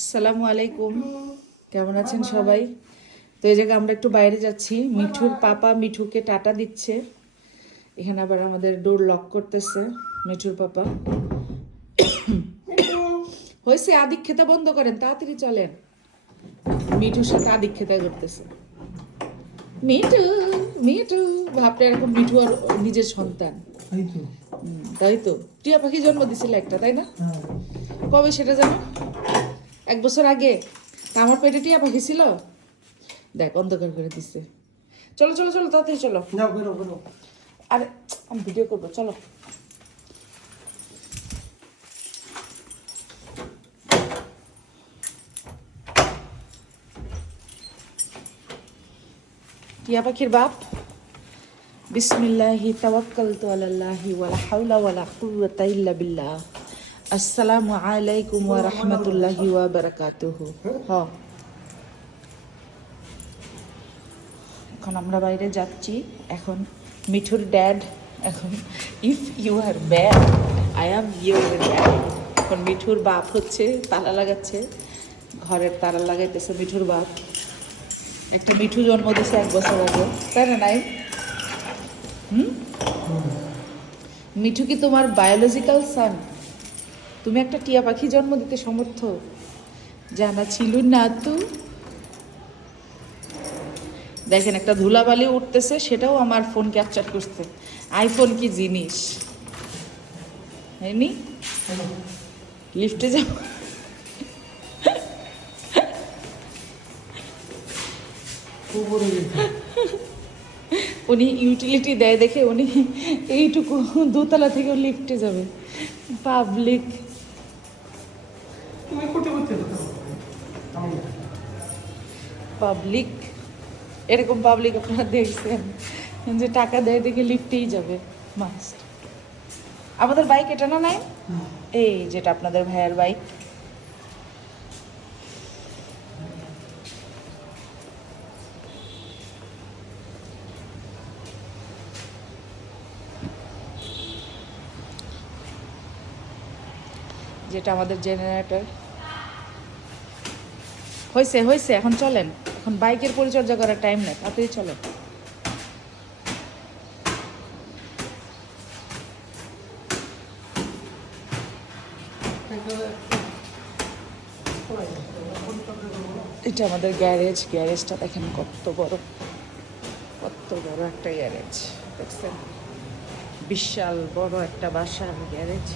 আসসালামু আলাইকুম, কেমন আছেন সবাই? তো এই জায়গায় আমরা একটু বাইরে যাচ্ছি। মিঠুর পাপা মিঠুকে টাটা দিচ্ছে। এখানে আবার আমাদের ডোর লক করতেছে মিঠুর পাপা। হয়েছে, আদিক খেতে বন্ধ করেন, তাড়াতাড়ি চলেন। মিঠুর সাথে আদিক খেতে করতেছে। মিঠু মিঠু ভাবটা এরকম, মিঠু আর নিজের সন্তান। তাই তো, টিয়া পাখি জন্ম দিছিল একটা, তাই না? কবে সেটা জানো? 1 বছর আগে। তা আমার পেটে টিয়া পাখি ছিল। দেখ, অন্ধকার করে দিচ্ছে। চলো চলো চলো, তাড়াতাড়ি চলো। আরে আমি ভিডিও করবো, চলো। টিয়া পাখির বাপ, বিসমিল্লাহি তাওয়াক্কালতু আলাল্লাহি ওয়ালা হাওলা ওয়ালা কুওয়াতা ইল্লা বিল্লাহ। আসসালামু আলাইকুম ওয়া রাহমাতুল্লাহি ওয়া বারাকাতুহু। এখন আমরা বাইরে যাচ্ছি। এখন মিঠুর ড্যাড, এখন if you are bad I am your dad. এখন মিঠুর বাপ হচ্ছে তালা লাগাচ্ছে, ঘরের তালা লাগাইতেছে মিঠুর বাপ। একটা মিঠু জন্ম দিয়েছে 1 বছর আগে, তাই না? নাই মিঠু কি তোমার বায়োলজিক্যাল সান? তুমি একটা টিয়া পাখি জন্ম দিতে সমর্থ? জানা ছিল না তো। দেখেন, একটা ধুলাবালি উঠতেছে, সেটাও আমার ফোন ক্যাপচার করছে। আইফোন কি জিনিস, হয়নি? লিফটে যাব। উনি ইউটিলিটি দেয় দেখে উনি এইটুকু দোতলা থেকে লিফটে যাবে। পাবলিক পাবলিক এরকম পাবলিক আপনারা দেখছেন যে টাকা দেয় দেখে লিফটেই যাবে মাস্ট। আমাদের বাইক এটা না, নাই এই যেটা আপনাদের ভাইয়ের বাইক। যেটা আমাদের জেনারেটর। হয়েছে হয়েছে, এখন চলেন। এখন বাইকের পরিচর্যা করার টাইম নেই, তাড়াতাড়ি চলেন। এটা আমাদের গ্যারেজ। গ্যারেজটা দেখেন কত বড়, কত বড় একটা গ্যারেজ দেখছেন? বিশাল বড় একটা বাসার গ্যারেজ।